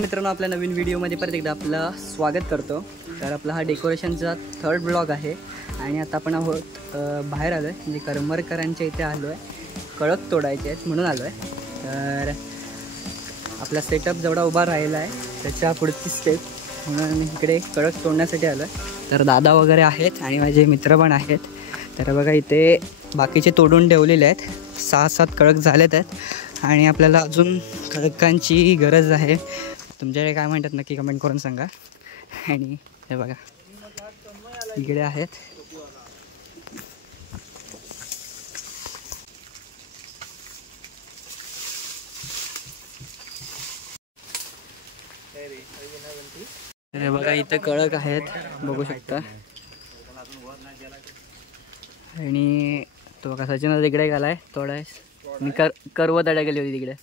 मित्रांनो, आपल्या नवीन व्हिडिओमध्ये परत एकदा आपलं स्वागत करतो। तर आपला हा डेकोरेशनचा 3rd ब्लॉग आहे आणि आता आपण आहोत बाहेर आलो आहे, म्हणजे करमरकरांच्या इथे आलो आहे। कळक तोडायचे आहेत म्हणून आलो आहे। तर आपला सेटअप जेवढा उभा राहिला आहे त्याच्या पुढची स्टेप म्हणून इकडे कळक तोडण्यासाठी आलो आहे। तर दादा वगैरे आहेत आणि माझे मित्र पण आहेत। तर बघा इथे बाकीचे तोडून ठेवलेले आहेत, 6-7 कळक झालेत आहेत आणि आपल्याला अजून कळकांची गरज आहे। तुमच्याकडे काय म्हणतात नक्की कमेंट करून सांगा। आणि हे बघा इकडे आहेत, हे बघा इथे कळक आहेत, बघू शकता। आणि तो बघा सचिन तिकडे गेलाय तोडाय, मी करवत अड्या गेली होती तिकडे।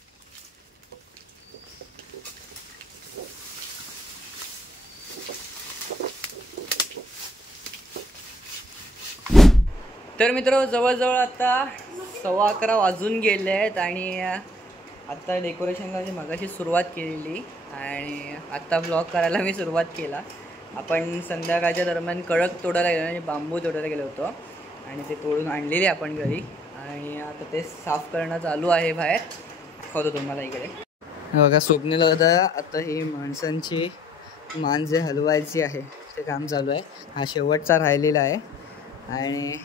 तर मित्र जवळजवळ आता 11:15 वाजून गेले आहेत आणि आता डेकोरेशनला मगाशी सुरुवात केलेली आणि आता ब्लॉग करायला मी सुरुवात केला। आपण संध्याकाळच्या दरम्यान कळक तोडायला गेलो आणि बांबू तोडायला गेलो होतो आणि ते तोडून आणलेले आपण घरी आणि आता ते साफ करणं चालू आहे बाहेर। दाखवतो तुम्हाला इकडे। बघा स्वप्नील दादा आता ही माणसांची मान जे हलवायची आहे ते काम चालू आहे। हा शेवटचा राहिलेला आहे आणि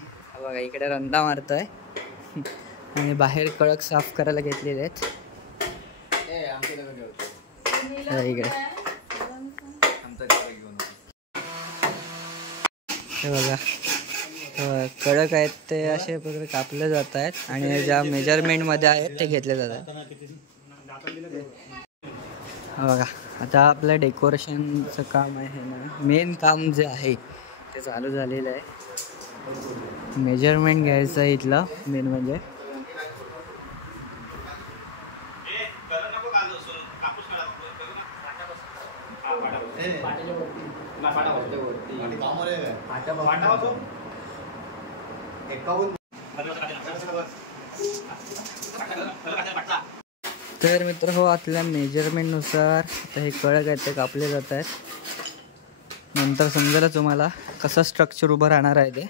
बघा इकडे रंदा मारतोय आणि बाहेर कळक साफ करायला घेतलेले आहेत। इकडे हे बघा कळक आहेत ते असे प्रकारे कापले जात आहेत आणि ज्या मेजरमेंटमध्ये आहेत ते घेतले जातात। बघा आता आपलं डेकोरेशनचं काम आहे ना, मेन काम जे आहे ते चालू झालेलं आहे। मेजरमेंट घ्यायचं आहे इथलं मेन म्हणजे। तर मित्र हो, आतल्या मेजरमेंटनुसार हे कळक आहेत ते कापले जात आहेत। नंतर समजेल तुम्हाला कसं स्ट्रक्चर उभं राहणार आहे ते।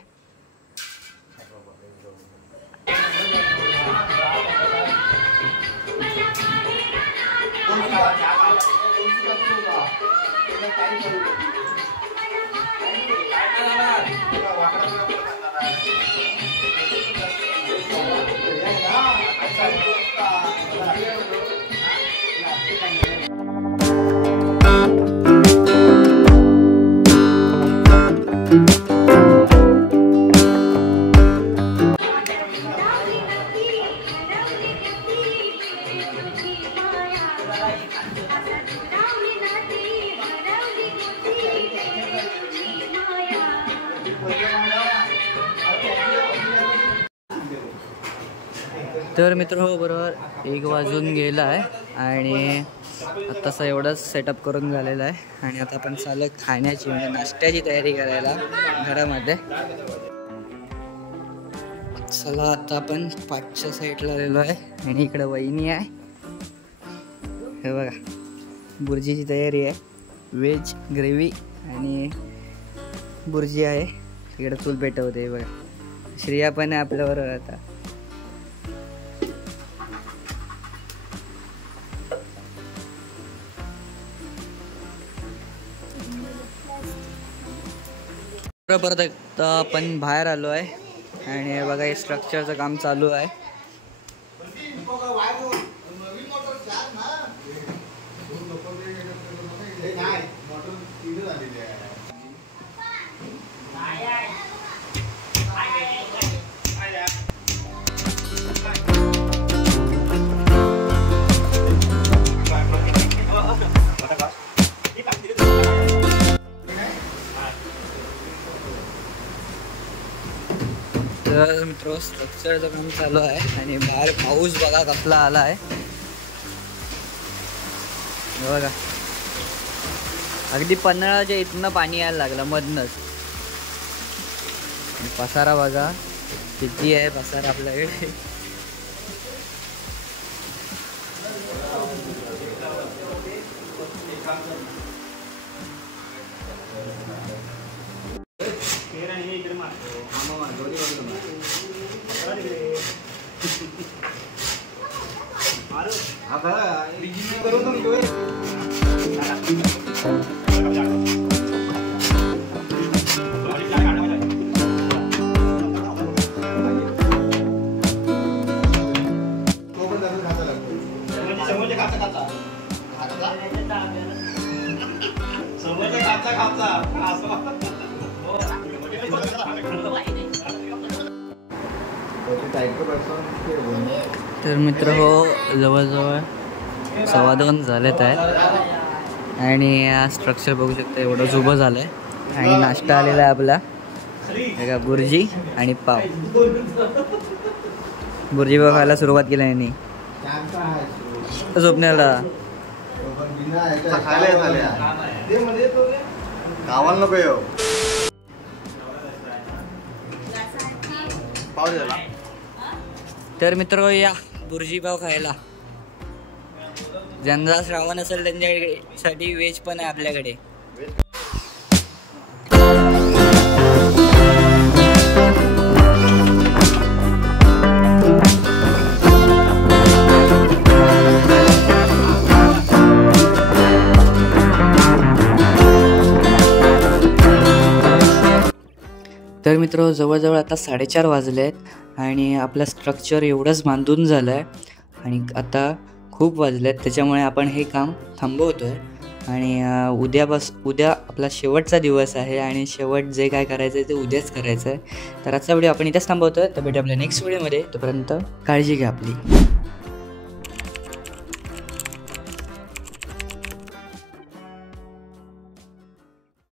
तर मित्र हो, बरोबर 1 वाजून गेला आहे आणि आत्ताचा एवढंच सेटअप करून झालेला आहे आणि आता आपण चालू खाण्याची म्हणजे नाश्त्याची तयारी करायला घरामध्ये। चला आता आपण पाठच्या साईडला आलेलो आहे आणि इकडे वहिनी आहे। हे बघा बुर्जीची तयारी आहे, व्हेज ग्रेव्ही आणि बुर्जी आहे। इकडे चूल पेटवते बघा, श्रेया पण आहे आपल्याबरोबर आता। परत एकदा आपण बाहेर आलो आहे आणि बघा हे स्ट्रक्चरचं काम चालू आहे। तर मित्र स्ट्रक्चरचं काम चालू आहे आणि बाहेर पाऊस बघा कसला आला आहे। बघा अगदी पन्हाळाच्या इथनं पाणी यायला लागलं मधनच। पसारा बघा किती आहे पसारा आपल्याकडे। तर मित्र हो, जवळजवळ 2:15 झालेत आहेत आणि स्ट्रक्चर बघू शकता एवढं उभं झालं आहे. आणि नाश्ता आलेला आहे आपला, का बुर्जी आणि पाव. बुर्जी पाव खायला सुरुवात केली यांनी झोपण्याला. गावाला नको येऊ. तर मित्र या बुर्जी पाव खायला. ज्यांचा श्रावण असेल त्यांच्यासाठी व्हेज पण आहे आपल्याकडे. तर मित्र जवळजवळ आता 4:30 वाजले आहेत आणि आपलं स्ट्रक्चर एवढंच बांधून झालं आहे आणि आता खूप वाजले आहेत. त्याच्यामुळे आपण हे काम थांबवतो आहे आणि उद्या आपला शेवटचा दिवस आहे आणि शेवट जे काय करायचं आहे ते उद्याच करायचं आहे. तर आजचा व्हिडिओ आपण इथेच थांबवतो आहे. तर भेटू आपल्या नेक्स्ट व्हिडिओमध्ये. तोपर्यंत काळजी घ्या आपली.